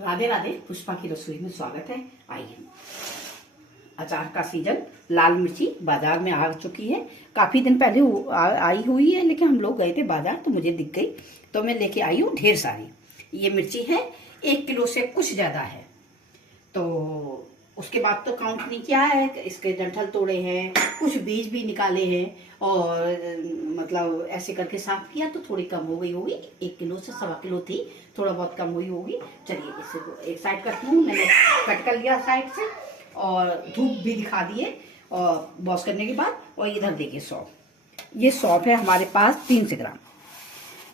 राधे राधे। पुष्पा की रसोई में स्वागत है। आइए, अचार का सीजन, लाल मिर्ची बाजार में आ चुकी है। काफी दिन पहले आई हुई है, लेकिन हम लोग गए थे बाजार तो मुझे दिख गई, तो मैं लेके आई हूँ ढेर सारी। ये मिर्ची है 1 किलो से कुछ ज्यादा है। तो उसके बाद तो काउंट नहीं किया है, इसके डंठल तोड़े हैं, कुछ बीज भी निकाले हैं और मतलब ऐसे करके साफ किया तो थोड़ी कम हो गई होगी। 1 किलो से 1.25 किलो थी, थोड़ा बहुत कम हुई होगी। चलिए इसे एक साइड करती हूँ। मैंने कट कर लिया साइड से और धूप भी दिखा दिए और वॉश करने के बाद। और इधर देखिए सौंफ, ये सौंफ है हमारे पास 300 ग्राम।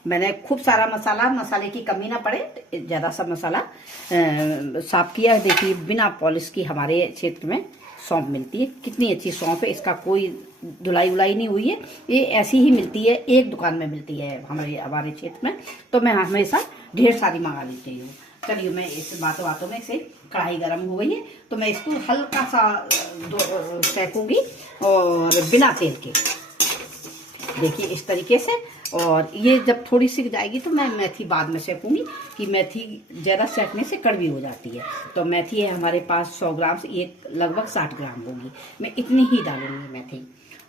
मैंने खूब सारा मसाले की कमी ना पड़े, ज्यादा सा मसाला साफ किया। देखिए बिना पॉलिश की हमारे क्षेत्र में सौंफ मिलती है। कितनी अच्छी सौंफ है, इसका कोई धुलाई उलाई नहीं हुई है। ये ऐसी ही मिलती है, एक दुकान में मिलती है हमारे क्षेत्र में। तो मैं हमेशा ढेर सारी मंगा लेती हूँ। चलिए, मैं इस बातों में से कढ़ाई गर्म हो गई है तो मैं इसको हल्का सा सेकूंगी और बिना तेल के। देखिए इस तरीके से। और ये जब थोड़ी सिक जाएगी तो मैं मेथी बाद में सेकूंगी, कि मेथी ज़्यादा सेकने से कड़वी हो जाती है। तो मेथी है हमारे पास 100 ग्राम से एक लगभग 60 ग्राम होगी। मैं इतनी ही डालूंगी मेथी।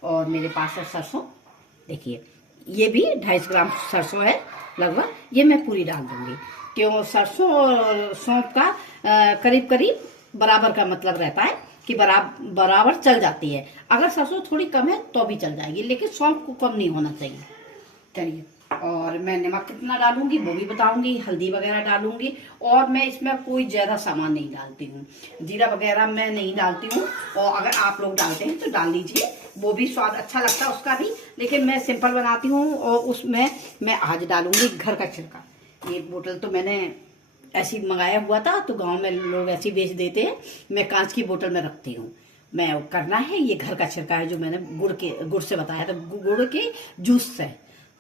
और मेरे पास है सरसों, देखिए ये भी 250 ग्राम सरसों है लगभग, ये मैं पूरी डाल दूंगी। क्यों, सरसों और सौंफ का करीब करीब बराबर का मतलब रहता है कि बराबर चल जाती है। अगर सरसों थोड़ी कम है तो भी चल जाएगी, लेकिन सौंफ को कम नहीं होना चाहिए। चलिए, और मैं नमक कितना डालूंगी वो भी बताऊंगी, हल्दी वगैरह डालूंगी। और मैं इसमें कोई ज्यादा सामान नहीं डालती हूँ, जीरा वगैरह मैं नहीं डालती हूँ। और अगर आप लोग डालते हैं तो डाल लीजिए, वो भी स्वाद अच्छा लगता है उसका भी। लेकिन मैं सिंपल बनाती हूँ। और उसमें मैं आज डालूंगी घर का छिलका। ये बोतल तो मैंने ऐसी मंगाया हुआ था, तो गांव में लोग ऐसी बेच देते हैं, मैं कांच की बोतल में रखती हूँ। मैं करना है, ये घर का छिलका है जो मैंने गुड़ से बताया था, गुड़ के जूस से।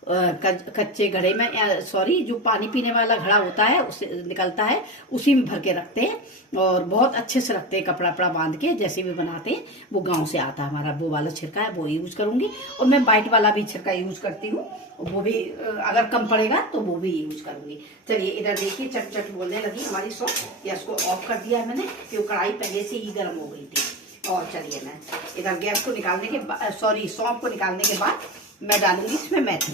कच्चे घड़े में, सॉरी, जो पानी पीने वाला घड़ा होता है उसे निकलता है, उसी में भर के रखते हैं और बहुत अच्छे से रखते हैं, कपड़ा वपड़ा बांध के जैसे भी बनाते हैं। वो गांव से आता है हमारा, वो वाला छिलका है, वो यूज करूंगी। और मैं वाइट वाला भी छिलका यूज करती हूँ, वो भी अगर कम पड़ेगा तो वो भी यूज करूंगी। चलिए इधर देखिए चट चट बोलने लगी हमारी सौंफ। या इसको ऑफ कर दिया है मैंने, क्योंकि कढ़ाई पहले से ही गर्म हो गई थी। और चलिए मैं इधर गैस को निकालने के बाद, सॉरी, सौंफ को निकालने के बाद मैं डालूंगी इसमें मेथी।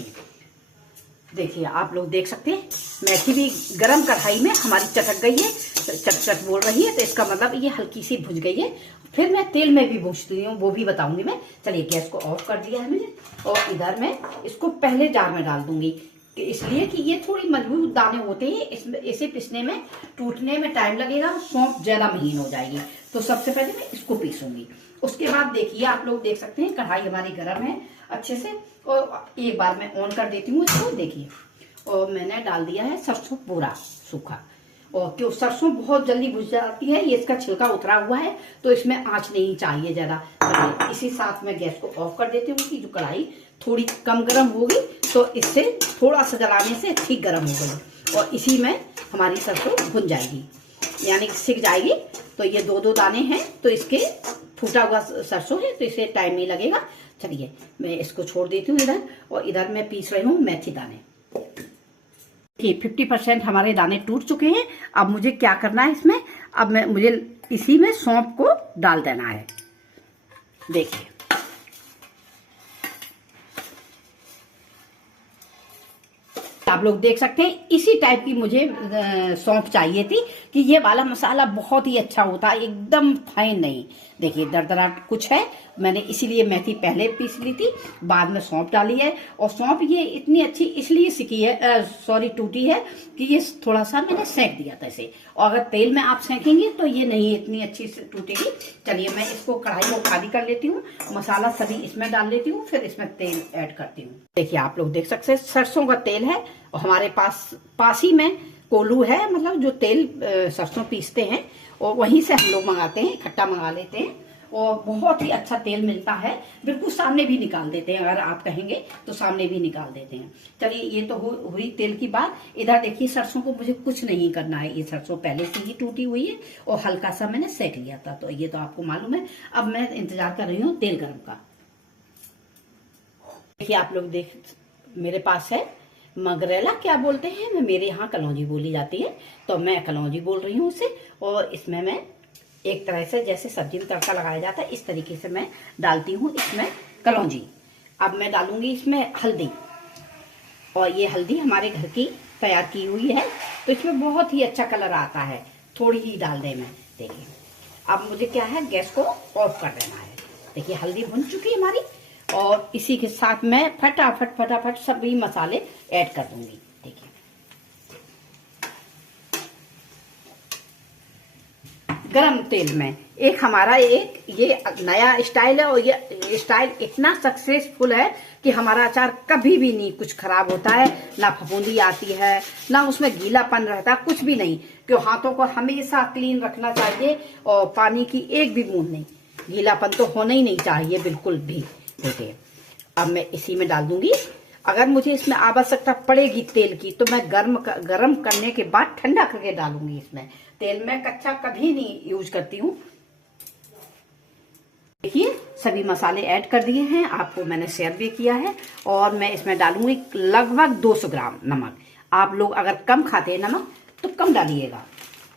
देखिए आप लोग देख सकते हैं, मेथी भी गरम कढ़ाई में हमारी चटक गई है, चट चट बोल रही है, तो इसका मतलब ये हल्की सी भुज गई है। फिर मैं तेल में भी भूजती हूँ, वो भी बताऊंगी मैं। चलिए गैस को ऑफ कर दिया है मैंने। और इधर मैं इसको पहले जार में डाल दूंगी, इसलिए कि ये थोड़ी मजबूत दाने होते हैं, इसमें इसे पिसने में टूटने में टाइम लगेगा, सौंफ ज्यादा महीन हो जाएगी। तो सबसे पहले मैं इसको पीसूंगी। उसके बाद देखिए आप लोग देख सकते हैं कढ़ाई हमारी गर्म है अच्छे से। और एक बार मैं ऑन कर देती हूँ इसको, देखिए। और मैंने डाल दिया है सरसों पूरा सूखा। और क्यों, सरसों बहुत जल्दी भुज जाती है, ये इसका छिलका उतरा हुआ है, तो इसमें आंच नहीं चाहिए ज्यादा। चलिए इसी साथ मैं गैस को ऑफ कर देती हूँ कि जो कढ़ाई थोड़ी कम गर्म होगी, तो इससे थोड़ा सा जलाने से ठीक गर्म हो गई। और इसी में हमारी सरसों भुन जाएगी, यानी सिक जाएगी। तो ये 2-2 दाने हैं, तो इसके फूटा हुआ सरसों है, तो इसे टाइम नहीं लगेगा। चलिए मैं इसको छोड़ देती हूँ इधर। और इधर मैं पीस रही हूँ मेथी दाने। 50% हमारे दाने टूट चुके हैं। अब मुझे क्या करना है इसमें, अब मुझे इसी में सौंफ को डाल देना है। देखिए आप लोग देख सकते हैं, इसी टाइप की मुझे सौंफ चाहिए थी, कि ये वाला मसाला बहुत ही अच्छा होता है, एकदम फाइन नहीं। देखिए दरदरा कुछ है, मैंने इसीलिए मेथी पहले पीस ली थी, बाद में सौंफ डाली है। और सौंफ ये इतनी अच्छी इसलिए सिकी है, सॉरी टूटी है, कि ये थोड़ा सा मैंने सेंक दिया था इसे। और अगर तेल में आप सेंकेंगे तो ये नहीं इतनी अच्छी से टूटेगी। चलिए मैं इसको कढ़ाई को खाली कर लेती हूँ, मसाला सभी इसमें डाल लेती हूँ, फिर इसमें तेल ऐड करती हूँ। देखिए आप लोग देख सकते हैं सरसों का तेल है, और हमारे पास ही में कोल्हू है, मतलब जो तेल सरसों पीसते हैं, और वहीं से हम लोग मंगाते हैं, इकट्ठा मंगा लेते हैं। और बहुत ही अच्छा तेल मिलता है, बिल्कुल सामने भी निकाल देते हैं, अगर आप कहेंगे तो सामने भी निकाल देते हैं। चलिए ये तो हुई तेल की बात। इधर देखिए सरसों को मुझे कुछ नहीं करना है, ये सरसों पहले से ही टूटी हुई है और हल्का सा मैंने सेक लिया था, तो ये तो आपको मालूम है। अब मैं इंतजार कर रही हूँ तेल गर्म का। देखिए आप लोग मेरे पास है मगरेला क्या बोलते हैं, मेरे यहाँ कलौंजी बोली जाती है, तो मैं कलौंजी बोल रही हूँ उसे। और इसमें मैं एक तरह से जैसे सब्जी में तड़का लगाया जाता है इस तरीके से मैं डालती हूँ इसमें कलौंजी। अब मैं डालूंगी इसमें हल्दी, और ये हल्दी हमारे घर की तैयार की हुई है, तो इसमें बहुत ही अच्छा कलर आता है, थोड़ी ही डाल दें मैं। देखिए अब मुझे क्या है, गैस को ऑफ कर देना है। देखिए हल्दी भुन चुकी है हमारी, और इसी के साथ मैं फटाफट फटाफट सभी मसाले ऐड कर दूंगी। देखिए गरम तेल में एक हमारा एक ये नया स्टाइल है, और ये स्टाइल इतना सक्सेसफुल है कि हमारा अचार कभी भी नहीं कुछ खराब होता है, ना फफूंदी आती है, ना उसमें गीलापन रहता, कुछ भी नहीं। क्यों, हाथों को हमेशा क्लीन रखना चाहिए, और पानी की एक भी बूंद नहीं, गीलापन तो होना ही नहीं चाहिए बिल्कुल भी। देखिए अब मैं इसी में डाल दूंगी। अगर मुझे इसमें आवश्यकता पड़ेगी तेल की तो मैं गरम करने के बाद ठंडा करके डालूंगी इसमें। तेल में कच्चा कभी नहीं यूज करती हूँ। देखिए सभी मसाले ऐड कर दिए हैं, आपको मैंने शेयर भी किया है। और मैं इसमें डालूंगी लगभग 200 ग्राम नमक। आप लोग अगर कम खाते हैं नमक तो कम डालिएगा,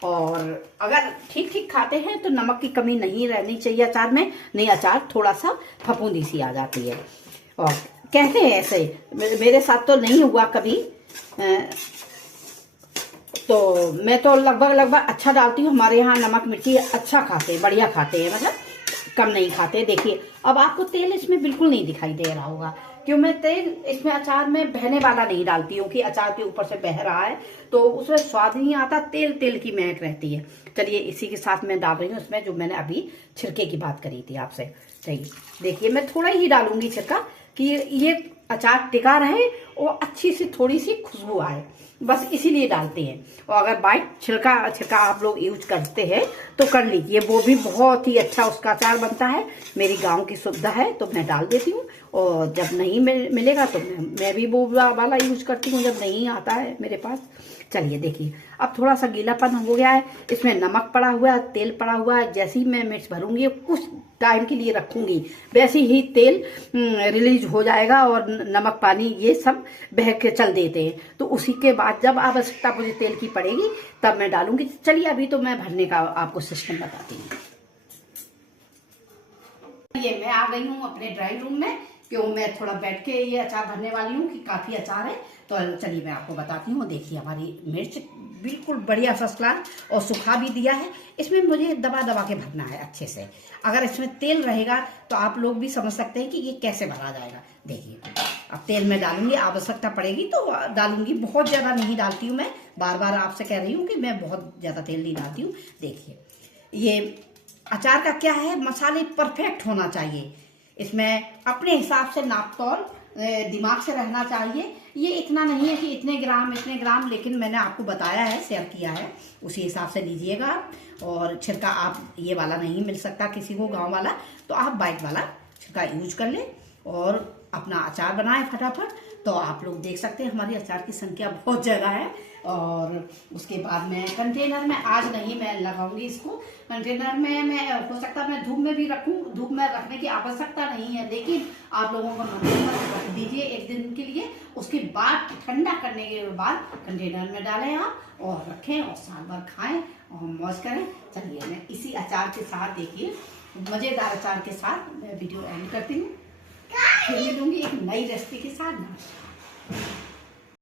और अगर ठीक ठीक खाते हैं तो नमक की कमी नहीं रहनी चाहिए अचार में, नहीं अचार थोड़ा सा फफूंदी सी आ जाती है। और कहते हैं ऐसे, मेरे साथ तो नहीं हुआ कभी, तो मैं तो लगभग अच्छा डालती हूँ। हमारे यहाँ नमक मिर्ची अच्छा खाते हैं, बढ़िया खाते हैं, मतलब कम नहीं खाते। देखिए अब आपको तेल इसमें बिल्कुल नहीं दिखाई दे रहा होगा, क्यों मैं तेल इसमें अचार में बहने वाला नहीं डालती हूँ कि अचार के ऊपर से बह रहा है तो उसमें स्वाद नहीं आता, तेल तेल की महक रहती है। चलिए इसी के साथ मैं डाल रही हूँ उसमें जो मैंने अभी छिड़के की बात करी थी आपसे। सही, देखिए मैं थोड़ा ही डालूंगी छिड़का कि ये अचार टिका रहे और अच्छी सी थोड़ी सी खुशबू आए, बस इसीलिए डालते हैं। और अगर बाइट छिलका आप लोग यूज करते हैं तो कर लीजिए, वो भी बहुत ही अच्छा उसका अचार बनता है। मेरी गांव की सुविधा है तो मैं डाल देती हूँ, और जब नहीं मिलेगा तो मैं भी वो वाला यूज करती हूँ जब नहीं आता है मेरे पास। चलिए देखिए अब थोड़ा सा गीलापन हो गया है, इसमें नमक पड़ा हुआ है, तेल पड़ा हुआ है। जैसे ही मैं मिर्च भरूंगी कुछ टाइम के लिए रखूंगी, वैसे ही तेल रिलीज हो जाएगा और नमक पानी ये सब बह के चल देते हैं। तो उसी के बाद जब आवश्यकता मुझे तेल की पड़ेगी तब मैं डालूंगी। चलिए अभी तो मैं भरने का आपको सिस्टम बताती हूँ। ये मैं आ गई हूँ अपने ड्राइंग रूम में, क्यों मैं थोड़ा बैठ के ये अचार भरने वाली हूँ कि काफी अचार है। तो चलिए मैं आपको बताती हूँ। देखिए हमारी मिर्च बिल्कुल बढ़िया फर्स्ट क्लास, और सुखा भी दिया है। इसमें मुझे दबा दबा के भरना है अच्छे से। अगर इसमें तेल रहेगा तो आप लोग भी समझ सकते हैं कि ये कैसे भरा जाएगा। देखिए अब तेल में डालूंगी, आवश्यकता पड़ेगी तो डालूंगी, बहुत ज्यादा नहीं डालती हूँ मैं। बार बार आपसे कह रही हूँ कि मैं बहुत ज्यादा तेल नहीं डालती हूँ। देखिए ये अचार का क्या है, मसाले परफेक्ट होना चाहिए, इसमें अपने हिसाब से नाप तौल दिमाग से रहना चाहिए। ये इतना नहीं है कि इतने ग्राम, लेकिन मैंने आपको बताया है, शेयर किया है, उसी हिसाब से लीजिएगा। और छिड़का आप ये वाला नहीं मिल सकता किसी को गांव वाला, तो आप बाइट वाला छिड़का यूज कर ले और अपना अचार बनाए फटाफट। तो आप लोग देख सकते हैं हमारी अचार की संख्या बहुत ज़्यादा है। और उसके बाद मैं कंटेनर में आज नहीं मैं लगाऊंगी इसको, कंटेनर में मैं हो सकता है मैं धूप में भी रखूं, धूप में रखने की आवश्यकता नहीं है, लेकिन आप लोगों को रख दीजिए एक दिन के लिए। उसके बाद ठंडा करने के बाद कंटेनर में डालें आप और रखें और साल भर खाएं और मौज करें। चलिए मैं इसी अचार के साथ, देखिए मजेदार अचार के साथ मैं वीडियो एंड करती हूँ। फिर मिलूंगी एक नई रेसिपी के साथ।